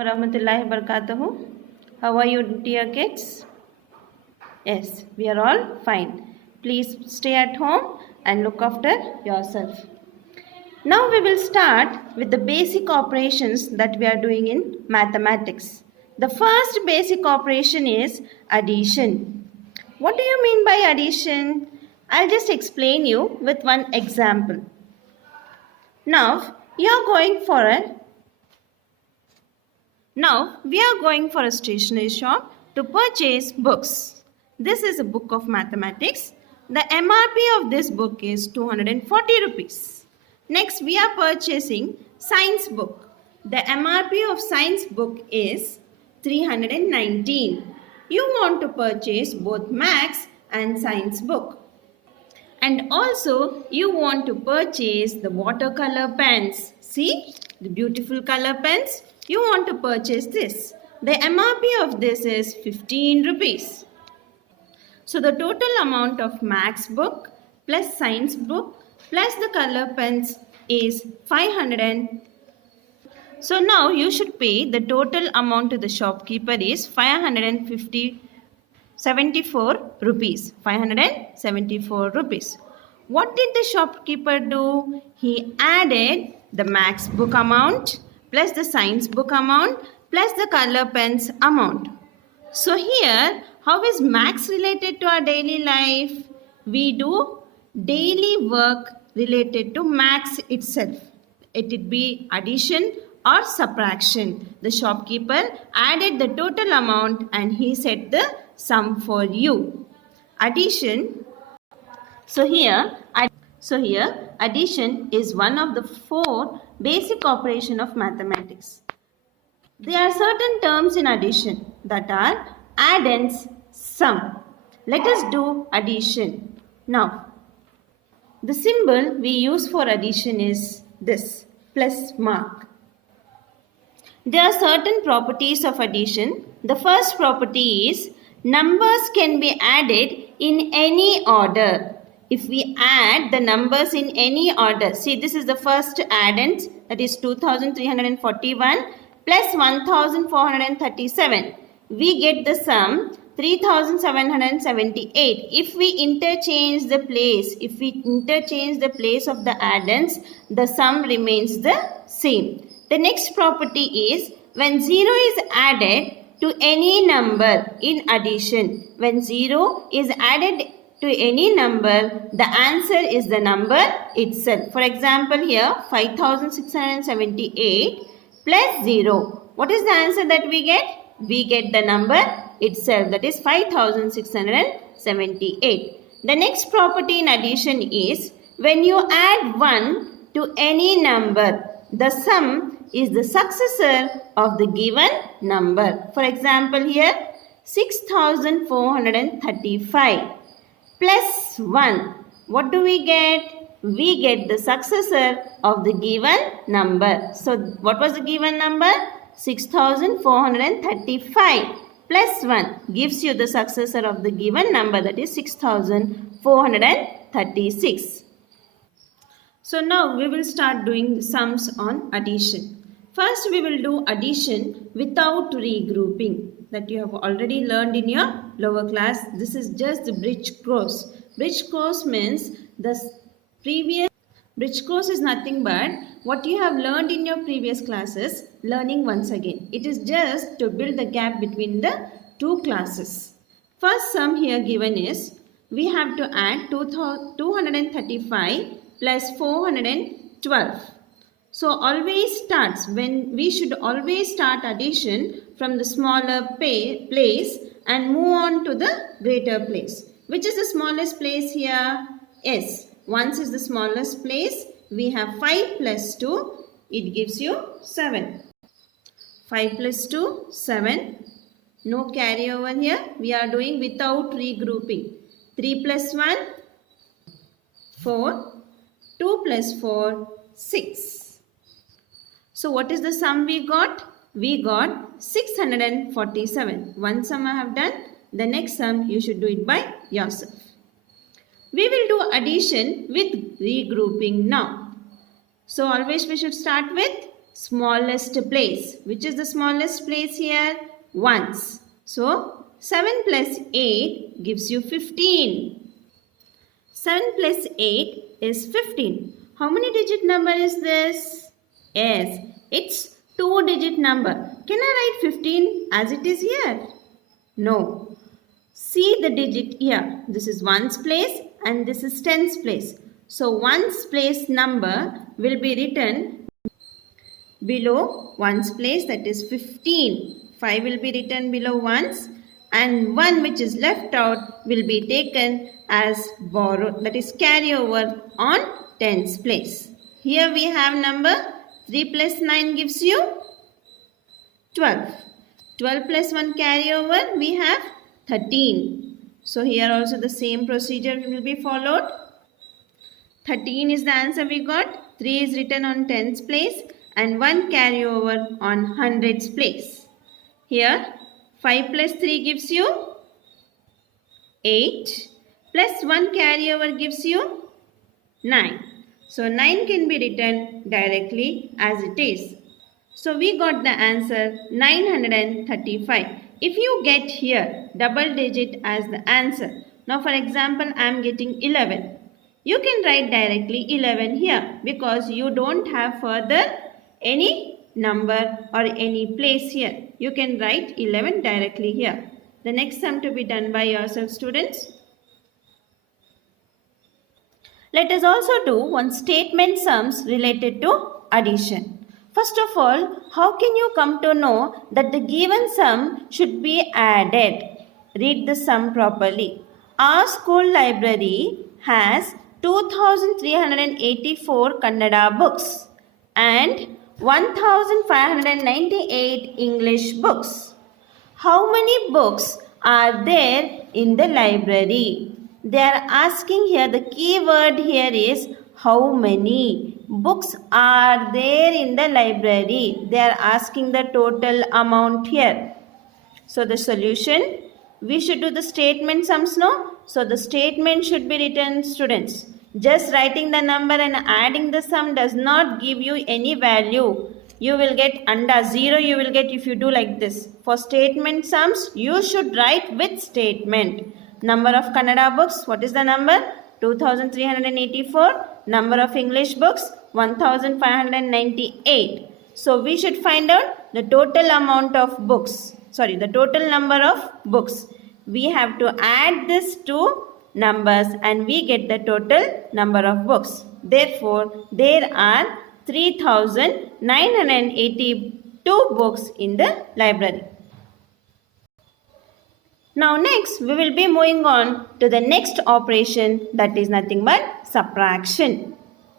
Warahmatullahi wabarakatuh. How are you, dear kids? Yes, we are all fine. Please stay at home and look after yourself. Now we will start with the basic operations that we are doing in mathematics. The first basic operation is addition. What do you mean by addition? I'll just explain you with one example. Now, we are going for a stationery shop to purchase books. This is a book of mathematics. The MRP of this book is 240 rupees. Next, we are purchasing science book. The MRP of science book is 319. You want to purchase both maths and science book. And also, you want to purchase the watercolor pens. See, the beautiful color pens. You want to purchase this. The MRP of this is 15 rupees. So the total amount of maths book plus science book plus the color pens is 500. So now you should pay the total amount to the shopkeeper is 574 rupees. 574 rupees. What did the shopkeeper do? He added the maths book amount plus the science book amount plus the color pens amount. So here, how is maths related to our daily life? We do daily work related to maths itself. It would be addition or subtraction. The shopkeeper added the total amount and he set the sum for you. Addition. So here addition is one of the 4 basic operations of mathematics. There are certain terms in addition that are addends, sum. Let us do addition. Now, the symbol we use for addition is this, plus mark. There are certain properties of addition. The first property is numbers can be added in any order. If we add the numbers in any order, see this is the first addends, that is 2341 plus 1437. We get the sum 3778. If we interchange the place of the addends, the sum remains the same. The next property is when 0 is added to any number in addition. When 0 is added to any number, the answer is the number itself. For example, here 5678 plus 0. What is the answer that we get? We get the number itself, that is 5678. The next property in addition is when you add 1 to any number, the sum is the successor of the given number. For example, here 6435 plus 1. What do we get? We get the successor of the given number. So, what was the given number? 6435 plus 1 gives you the successor of the given number, that is 6436. So, now we will start doing sums on addition. First, we will do addition without regrouping, that you have already learned in your lower class. This is just the bridge course. Bridge course means bridge course is nothing but what you have learned in your previous classes, learning once again. It is just to build the gap between the 2 classes. First sum here given is, we have to add 235 plus 412. So we should always start addition from the smaller place and move on to the greater place. Which is the smallest place here? Yes, 1 is the smallest place. We have 5 plus 2, it gives you 7. 5 plus 2, 7. No carry over here. We are doing without regrouping. 3 plus 1, 4. 2 plus 4, 6. So what is the sum we got? We got 647. One sum I have done. The next sum you should do it by yourself. We will do addition with regrouping now. So always we should start with smallest place. Which is the smallest place here? Ones. So 7 plus 8 gives you 15. 7 plus 8 is 15. How many digit number is this? Yes, it's 2-digit number. Can I write 15 as it is here? No. See the digit here. This is ones place and this is tens place. So ones place number will be written below ones place, that is 15. 5 will be written below ones and 1 which is left out will be taken as borrow, that is carry over on tens place. Here we have number 3 plus 9 gives you 12. 12 plus 1 carry over, we have 13. So here also the same procedure will be followed. 13 is the answer we got. 3 is written on tens place and 1 carry over on hundreds place. Here 5 plus 3 gives you 8 plus 1 carry over gives you 9. So 9 can be written directly as it is. So we got the answer 935. If you get here double digit as the answer. Now for example I am getting 11. You can write directly 11 here because you don't have further any number or any place here. You can write 11 directly here. The next sum to be done by yourself, students. Let us also do one statement sums related to addition. First of all, how can you come to know that the given sum should be added? Read the sum properly. Our school library has 2,384 Kannada books and 1,598 English books. How many books are there in the library? They are asking here, the key word here is how many books are there in the library. They are asking the total amount here. So the solution, we should do the statement sums now. So the statement should be written, students. Just writing the number and adding the sum does not give you any value. You will get under 0 you will get if you do like this. For statement sums, you should write with statement. Number of Kannada books, what is the number? 2,384. Number of English books, 1,598. So we should find out the total amount of books. Sorry, the total number of books. We have to add this to numbers and we get the total number of books. Therefore, there are 3,982 books in the library. Now next, we will be moving on to the next operation, that is nothing but subtraction.